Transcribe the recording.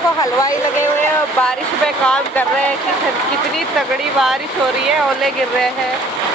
देखो हलवाई लगे हुए हैं, बारिश में काम कर रहे हैं। कितनी तगड़ी बारिश हो रही है, ओले गिर रहे हैं।